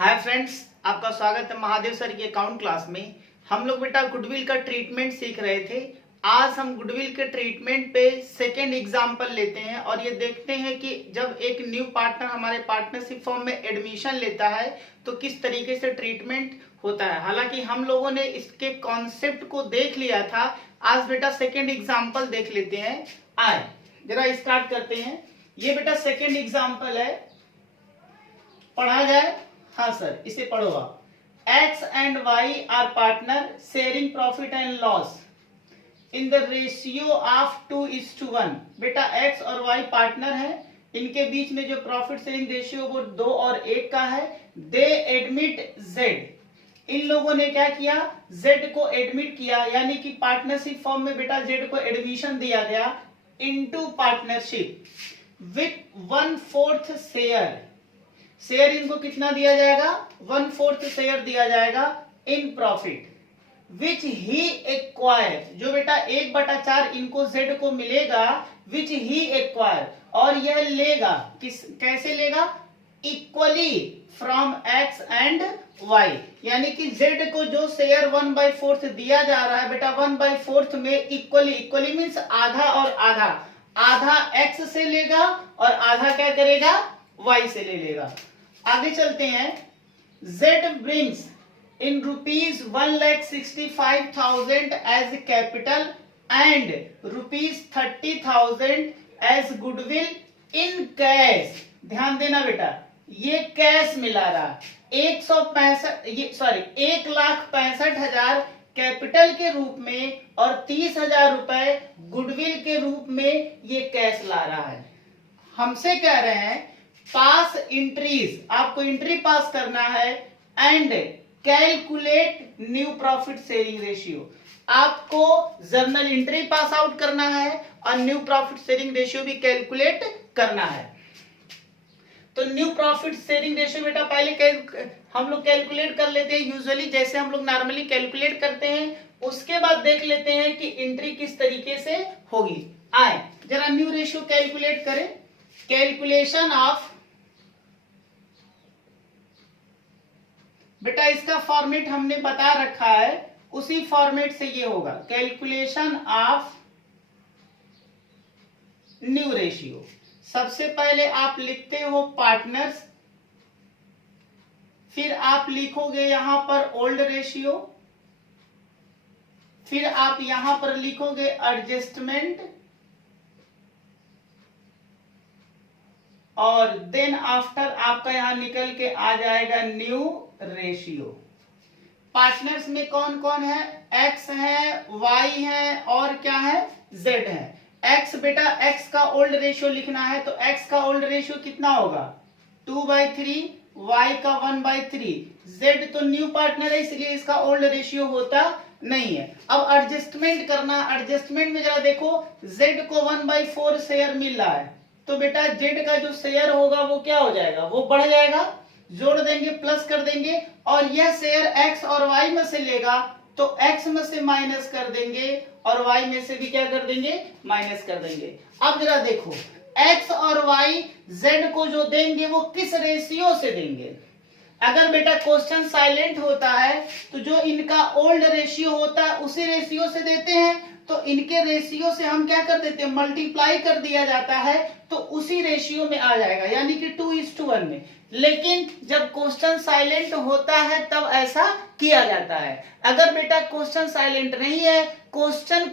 Hi friends, आपका स्वागत है महादेव सर की अकाउंट क्लास में। हम लोग बेटा गुडविल का ट्रीटमेंट सीख रहे थे। आज हम गुडविल के ट्रीटमेंट पे सेकेंड एग्जाम्पल लेते हैं और ये देखते हैं कि जब एक न्यू पार्टनर हमारे पार्टनरशिप फॉर्म में एडमिशन लेता है तो किस तरीके से ट्रीटमेंट होता है। हालांकि हम लोगों ने इसके कॉन्सेप्ट को देख लिया था। आज बेटा सेकेंड एग्जाम्पल देख लेते हैं। आए जरा स्टार्ट करते हैं। ये बेटा सेकेंड एग्जाम्पल है, पढ़ा जाए। हाँ सर, इसे पढ़ो आप। X and Y are partner sharing profit and loss in the ratio of 2:1। बेटा X और Y पार्टनर है, इनके बीच में जो प्रॉफिट शेयरिंग रेशियो वो 2 और 1 का है। दे एडमिट Z। इन लोगों ने क्या किया, Z को एडमिट किया, यानी कि पार्टनरशिप फॉर्म में बेटा Z को एडमिशन दिया गया into partnership with 1/4 share. Share इनको कितना दिया जाएगा, 1/4 शेयर दिया जाएगा in profit which he acquire. जो बेटा 1/4 इनको जेड को मिलेगा, विच ही एक्वायर, और यह लेगा कैसे लेगा, equally from x and y. यानी कि जेड को जो शेयर 1/4 दिया जा रहा है बेटा, 1/4 में इक्वली मीन्स आधा और आधा, आधा एक्स से लेगा और आधा क्या करेगा, वाई से ले लेगा। आगे चलते हैं। Z brings in rupees 1,65,000 as capital and rupees 30,000 as goodwill in cash। ध्यान देना बेटा, ये कैश मिला रहा 1,65,000 कैपिटल के रूप में और 30,000 रुपए गुडविल के रूप में ये कैश ला रहा है। हमसे कह रहे हैं पास इंट्रीज, आपको इंट्री पास करना है and calculate new profit sharing ratio. आपको जर्नल एंट्री पास आउट करना है और न्यू प्रॉफिट शेयरिंग रेशियो भी कैलकुलेट करना है। तो न्यू प्रॉफिट शेयरिंग रेशियो बेटा पहले हम लोग कैलकुलेट कर लेते हैं यूजुअली, जैसे हम लोग नॉर्मली कैलकुलेट करते हैं। उसके बाद देख लेते हैं कि एंट्री किस तरीके से होगी। आए जरा न्यू रेशियो कैलकुलेट करें। कैलकुलेशन ऑफ, बेटा इसका फॉर्मेट हमने बता रखा है, उसी फॉर्मेट से ये होगा। Calculation of new ratio. सबसे पहले आप लिखते हो पार्टनर्स, फिर आप लिखोगे यहां पर ओल्ड रेशियो, फिर आप यहां पर लिखोगे एडजस्टमेंट, और देन आफ्टर आपका यहां निकल के आ जाएगा न्यू रेशियो। पार्टनर्स में कौन कौन है, एक्स है, वाई है और क्या है, जेड है। एक्स बेटा एक्स का ओल्ड रेशियो लिखना है, तो एक्स का ओल्ड रेशियो कितना होगा, 2/3, वाई का 1/3। जेड तो न्यू पार्टनर है इसलिए इसका ओल्ड रेशियो होता नहीं है। अब एडजस्टमेंट करना, एडजस्टमेंट में जरा देखो, जेड को 1/4 शेयर मिल रहा है, तो बेटा जेड का जो शेयर होगा वो क्या हो जाएगा, वो बढ़ जाएगा, जोड़ देंगे, प्लस कर देंगे, और यह शेयर एक्स और वाई में से लेगा तो एक्स में से माइनस कर देंगे और वाई में से भी क्या कर देंगे, माइनस कर देंगे। अब जरा देखो, एक्स और वाई जेड को जो देंगे वो किस रेशियो से देंगे। अगर बेटा क्वेश्चन साइलेंट होता है तो जो इनका ओल्ड रेशियो होता है उसी रेशियो से देते हैं, तो इनके रेशियो से हम क्या कर देते हैं, मल्टीप्लाई कर दिया जाता है, तो उसी रेशियो में आ जाएगा, यानी कि 2:1 में। लेकिन जब क्वेश्चन साइलेंट होता है तब ऐसा किया जाता है। अगर बेटा क्वेश्चन साइलेंट नहीं है, क्वेश्चन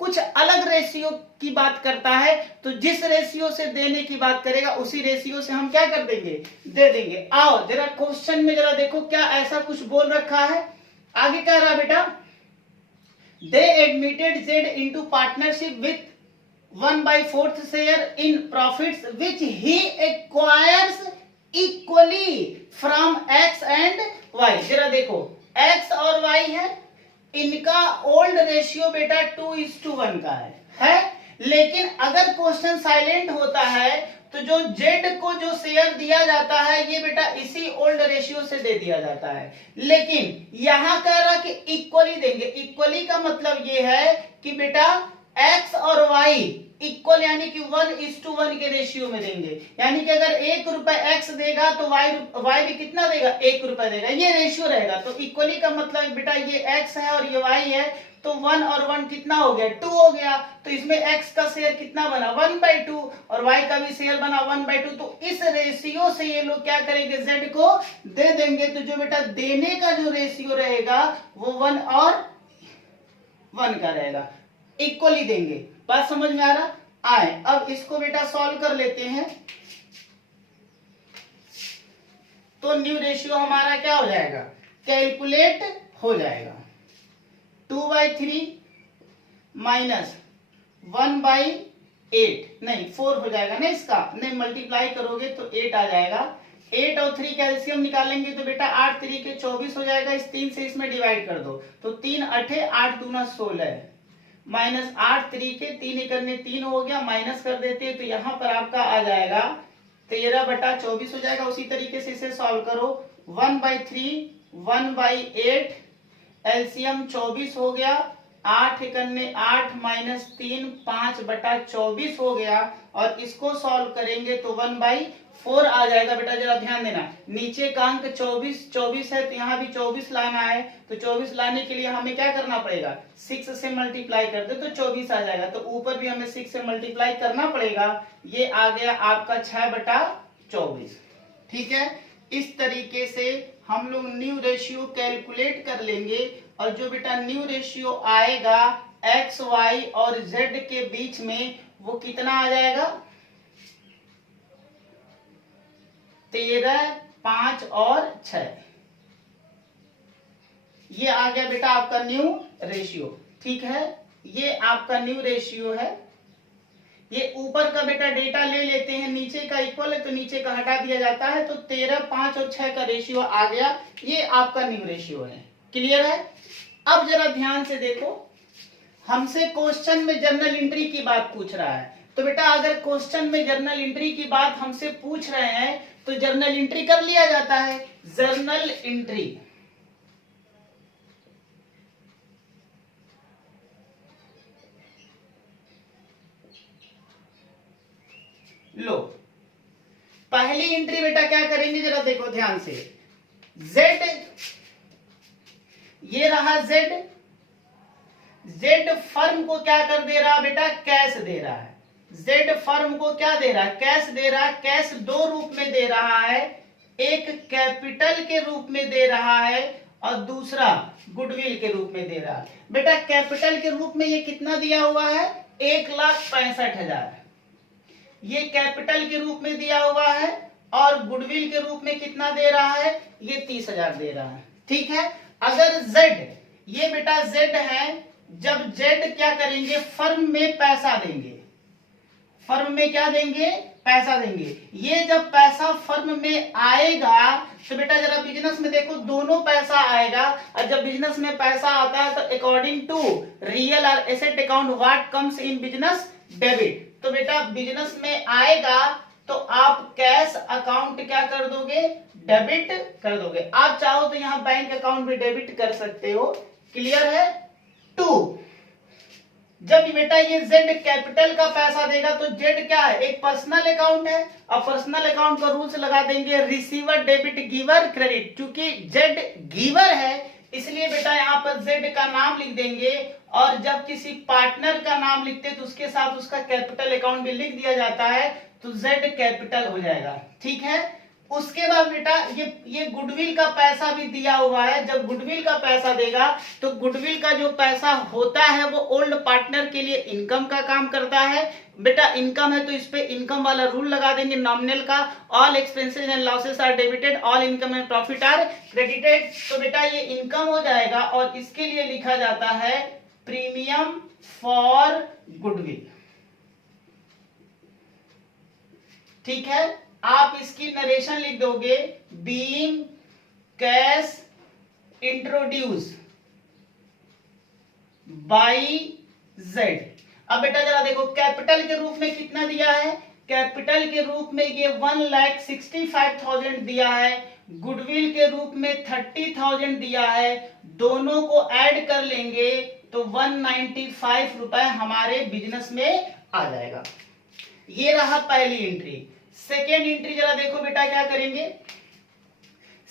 कुछ अलग रेशियो की बात करता है, तो जिस रेशियो से देने की बात करेगा उसी रेशियो से हम क्या कर देंगे, दे देंगे। आओ जरा क्वेश्चन में जरा देखो क्या ऐसा कुछ बोल रखा है। आगे कह रहा बेटा, they admitted Z into partnership with 1/4 share in profits which he acquires equally from X and Y। जरा देखो X और Y है, इनका ओल्ड रेशियो बेटा 2:1 का है। लेकिन अगर क्वेश्चन साइलेंट होता है तो जो जेड को जो शेयर दिया जाता है ये बेटा इसी ओल्ड रेशियो से दे दिया जाता है। लेकिन यहां कह रहा कि इक्वली देंगे। इक्वली का मतलब ये है कि बेटा एक्स और वाई इक्वल यानी कि 1:1 के रेशियो में देंगे, यानी कि अगर 1 रुपए एक्स देगा तो वाई भी कितना देगा, 1 रुपए देगा, ये रेशियो रहेगा। तो इक्वली का मतलब बेटा ये एक्स है और ये वाई है, तो 1 और 1 कितना हो गया, 2 हो गया। तो इसमें x का शेयर कितना बना, 1/2, और y का भी शेयर बना 1/2। तो इस रेशियो से ये लोग क्या करेंगे, z को दे देंगे। तो जो बेटा देने का जो रेशियो रहेगा वो 1 और 1 का रहेगा, इक्वली देंगे। बात समझ में आ रहा, आए अब इसको बेटा सॉल्व कर लेते हैं। तो न्यू रेशियो हमारा क्या हो जाएगा, कैलकुलेट हो जाएगा। 2/3 माइनस 1/8, नहीं 4 हो जाएगा ना, इसका नहीं मल्टीप्लाई करोगे तो 8 आ जाएगा। 8 और 3 कैल्सियम निकालेंगे तो बेटा 8 3 के 24 हो जाएगा। इस 3 से इसमें डिवाइड कर दो तो 3 8 8 दूना 16 माइनस 8 3 के 3 एकरने 3 हो गया, माइनस कर देते हैं तो यहाँ पर आपका आ जाएगा 13/24 हो जाएगा। उसी तरीके से इसे सॉल्व करो, 1/3 1/8 एलसीएम 24 हो गया, 8 एकरने 8 माइनस 3 5/24 हो गया। और इसको सॉल्व करेंगे तो 1/4 आ जाएगा। बेटा जरा ध्यान देना, नीचे का अंक 24 है तो यहाँ भी 24 लाना है। तो 24 लाने के लिए हमें क्या करना पड़ेगा, 6 से मल्टीप्लाई कर दे तो 24 आ जाएगा। तो ऊपर भी हमें 6 से मल्टीप्लाई करना पड़ेगा। ये आ गया आपका 6/24। ठीक है, इस तरीके से हम लोग न्यू रेशियो कैलकुलेट कर लेंगे। और जो बेटा न्यू रेशियो आएगा एक्स वाई और जेड के बीच में वो कितना आ जाएगा, 13 5 और 6। ये आ गया बेटा आपका न्यू रेशियो। ठीक है, ये आपका न्यू रेशियो है। ये ऊपर का बेटा डेटा ले लेते हैं, नीचे का इक्वल है तो नीचे का हटा दिया जाता है। तो 13 5 और 6 का रेशियो आ गया, ये आपका न्यू रेशियो है। क्लियर है। अब जरा ध्यान से देखो, हमसे क्वेश्चन में जर्नल एंट्री की बात पूछ रहा है। तो बेटा अगर क्वेश्चन में जर्नल एंट्री की बात हमसे पूछ रहे हैं तो जर्नल एंट्री कर लिया जाता है। जर्नल एंट्री, लो पहली एंट्री बेटा क्या करेंगे जरा देखो ध्यान से, जेड, ये रहा जेड। जेड फर्म को क्या कर दे रहा बेटा, कैश दे रहा है। जेड फर्म को क्या दे रहा है, कैश दे रहा है। कैश दो रूप में दे रहा है, एक कैपिटल के रूप में दे रहा है और दूसरा गुडविल के रूप में दे रहा है। बेटा कैपिटल के रूप में ये कितना दिया हुआ है, 1,65,000, ये कैपिटल के रूप में दिया हुआ है। और गुडविल के रूप में कितना दे रहा है, ये 30,000 दे रहा है। ठीक है, अगर जेड, ये बेटा जेड है, जब जेड क्या करेंगे, फर्म में पैसा देंगे। फर्म में क्या देंगे, पैसा देंगे। ये जब पैसा फर्म में आएगा तो बेटा जरा बिजनेस में देखो, दोनों पैसा आएगा। और जब बिजनेस में पैसा आता है तो अकॉर्डिंग टू रियल और asset account what comes in business, debit. तो बेटा बिजनेस में आएगा तो आप कैश अकाउंट क्या कर दोगे, डेबिट कर दोगे। आप चाहो तो यहाँ बैंक अकाउंट भी डेबिट कर सकते हो। क्लियर है। 2, जब बेटा ये जेड कैपिटल का पैसा देगा तो जेड क्या है, एक पर्सनल अकाउंट है। और पर्सनल अकाउंट का रूल्स लगा देंगे, रिसीवर डेबिट गिवर क्रेडिट। क्योंकि जेड गिवर है इसलिए बेटा यहाँ पर जेड का नाम लिख देंगे। और जब किसी पार्टनर का नाम लिखते तो उसके साथ उसका कैपिटल अकाउंट भी लिख दिया जाता है, तो जेड कैपिटल हो जाएगा। ठीक है, उसके बाद बेटा ये गुडविल का पैसा भी दिया हुआ है। जब गुडविल का पैसा देगा तो गुडविल का जो पैसा होता है वो ओल्ड पार्टनर के लिए इनकम का काम करता है। बेटा इनकम है तो इस पे इनकम वाला रूल लगा देंगे नॉमिनल का, all expenses and losses are debited, all income and profit are credited. तो बेटा ये इनकम हो जाएगा और इसके लिए लिखा जाता है प्रीमियम फॉर गुडविल। ठीक है, आप इसकी नरेशन लिख दोगे, being cash introduce by Z. अब बेटा जरा देखो, कैपिटल के रूप में कितना दिया है, कैपिटल के रूप में ये 1,65,000 दिया है, गुडविल के रूप में 30,000 दिया है। दोनों को ऐड कर लेंगे तो 195 रुपए हमारे बिजनेस में आ जाएगा। ये रहा पहली एंट्री। सेकेंड एंट्री जरा देखो बेटा क्या करेंगे।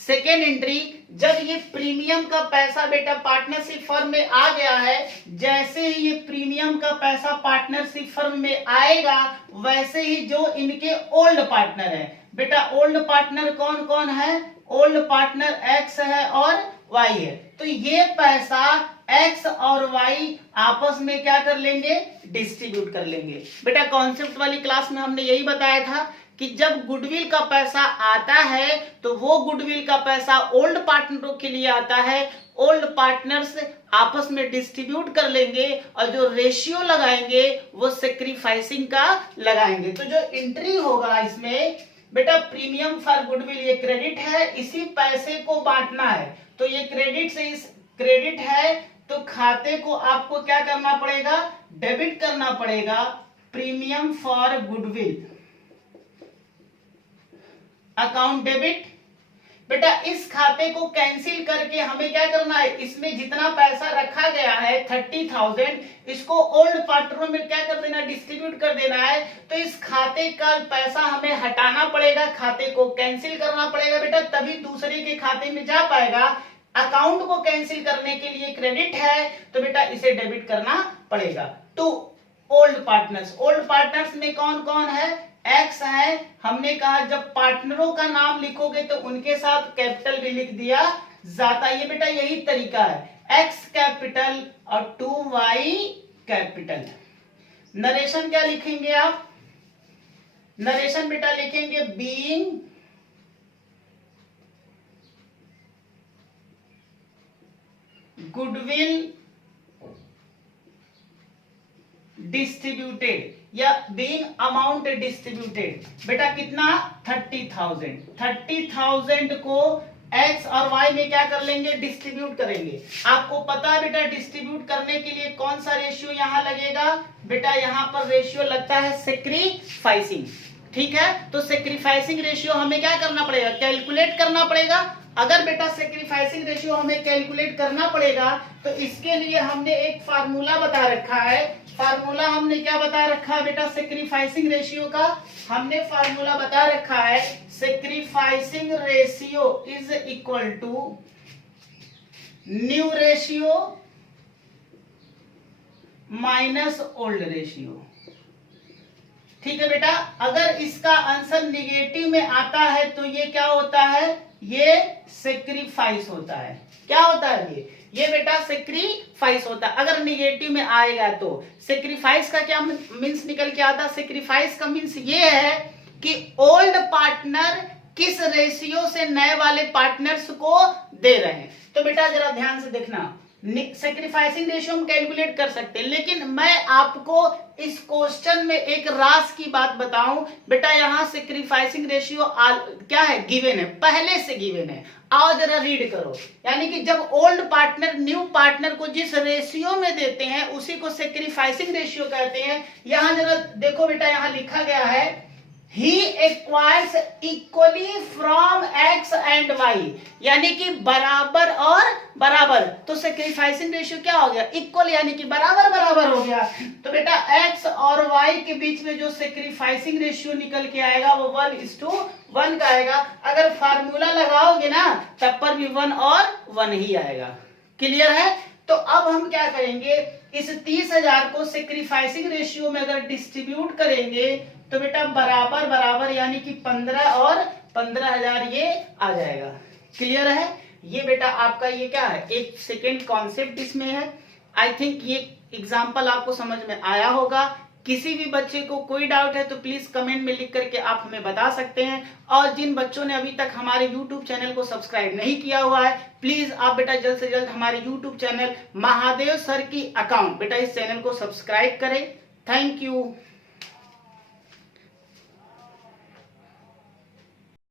सेकेंड एंट्री, जब ये प्रीमियम का पैसा बेटा पार्टनरशिप फर्म में आ गया है, जैसे ही ये प्रीमियम का पैसा पार्टनरशिप फर्म में आएगा, वैसे ही जो इनके ओल्ड पार्टनर है बेटा, ओल्ड पार्टनर कौन कौन है, ओल्ड पार्टनर एक्स है और वाई है, तो ये पैसा एक्स और वाई आपस में क्या कर लेंगे, डिस्ट्रीब्यूट कर लेंगे। बेटा कॉन्सेप्ट वाली क्लास में हमने यही बताया था कि जब गुडविल का पैसा आता है तो वो गुडविल का पैसा ओल्ड पार्टनरों के लिए आता है, ओल्ड पार्टनर्स आपस में डिस्ट्रीब्यूट कर लेंगे और जो रेशियो लगाएंगे वो सेक्रीफाइसिंग का लगाएंगे। तो जो एंट्री होगा इसमें बेटा, प्रीमियम फॉर गुडविल ये क्रेडिट है, इसी पैसे को बांटना है, तो ये क्रेडिट से इस क्रेडिट है, तो खाते को आपको क्या करना पड़ेगा, डेबिट करना पड़ेगा, premium for goodwill account debit. बेटा इस खाते को कैंसिल करके हमें क्या करना है, इसमें जितना पैसा रखा गया है 30,000, इसको ओल्ड पार्टनरों में क्या कर देना, डिस्ट्रीब्यूट कर देना है। तो इस खाते का पैसा हमें हटाना पड़ेगा, खाते को कैंसिल करना पड़ेगा बेटा, तभी दूसरे के खाते में जा पाएगा। अकाउंट को कैंसिल करने के लिए क्रेडिट है, तो बेटा इसे डेबिट करना पड़ेगा। To old partners, old partners में कौन कौन है, एक्स है, हमने कहा जब पार्टनरों का नाम लिखोगे तो उनके साथ कैपिटल भी लिख दिया जाता है। ये बेटा यही तरीका है, एक्स कैपिटल और 2y कैपिटल। नरेशन क्या लिखेंगे आप, नरेशन बेटा लिखेंगे बीइंग गुडविल डिस्ट्रीब्यूटेड या बीइंग अमाउंट डिस्ट्रीब्यूटेड। बेटा कितना, 30,000, 30,000 को एक्स और वाई में क्या कर लेंगे, डिस्ट्रीब्यूट करेंगे। आपको पता है बेटा डिस्ट्रीब्यूट करने के लिए कौन सा रेशियो यहां लगेगा, बेटा यहां पर रेशियो लगता है सेक्रीफाइसिंग, ठीक है। तो सेक्रीफाइसिंग रेशियो हमें क्या करना पड़ेगा, कैलकुलेट करना पड़ेगा। अगर बेटा सेक्रीफाइसिंग रेशियो हमें कैलकुलेट करना पड़ेगा तो इसके लिए हमने एक फार्मूला बता रखा है। फार्मूला हमने क्या बता रखा है बेटा, सेक्रीफाइसिंग रेशियो का हमने फार्मूला बता रखा है, sacrificing ratio is equal to new ratio minus old ratio, ठीक है बेटा। अगर इसका आंसर निगेटिव में आता है तो ये क्या होता है, ये सेक्रीफाइस होता है। क्या होता है ये बेटा सेक्रीफाइस होता है। अगर निगेटिव में आएगा तो सेक्रीफाइस का क्या मीन्स निकल के आता है, सेक्रीफाइस का मीन्स ये है कि ओल्ड पार्टनर किस रेशियो से नए वाले पार्टनर्स को दे रहे हैं। तो बेटा जरा ध्यान से देखना, सेक्रीफाइसिंग रेशियो हम कैलकुलेट कर सकते हैं, लेकिन मैं आपको इस क्वेश्चन में एक राज की बात बताऊं बेटा, यहां सेक्रीफाइसिंग रेशियो क्या है, गिवन है, पहले से गिवन है। आओ जरा रीड करो, यानी कि जब ओल्ड पार्टनर न्यू पार्टनर को जिस रेशियो में देते हैं उसी को सेक्रीफाइसिंग रेशियो कहते हैं। यहां जरा देखो बेटा, यहां लिखा गया है He acquires equally from x and y, यानी कि बराबर और बराबर। तो सेक्रीफाइसिंग रेशियो क्या हो गया, इक्वल, यानी कि बराबर बराबर हो गया। तो बेटा x और y के बीच में जो सेक्रीफाइसिंग रेशियो निकल के आएगा वो 1:1 का आएगा। अगर फार्मूला लगाओगे ना तब पर भी 1 और 1 ही आएगा। क्लियर है। तो अब हम क्या करेंगे, इस 30,000 को सेक्रीफाइसिंग रेशियो में अगर डिस्ट्रीब्यूट करेंगे तो बेटा बराबर बराबर यानी कि 15 और 15,000 ये आ जाएगा। क्लियर है। ये बेटा आपका ये क्या है, एक सेकेंड कॉन्सेप्ट इसमें है। आई थिंक ये एग्जाम्पल आपको समझ में आया होगा। किसी भी बच्चे को कोई डाउट है तो प्लीज कमेंट में लिख करके आप हमें बता सकते हैं। और जिन बच्चों ने अभी तक हमारे YouTube चैनल को सब्सक्राइब नहीं किया हुआ है, प्लीज आप बेटा जल्द से जल्द हमारे YouTube चैनल महादेव सर की अकाउंट बेटा इस चैनल को सब्सक्राइब करें। Thank you.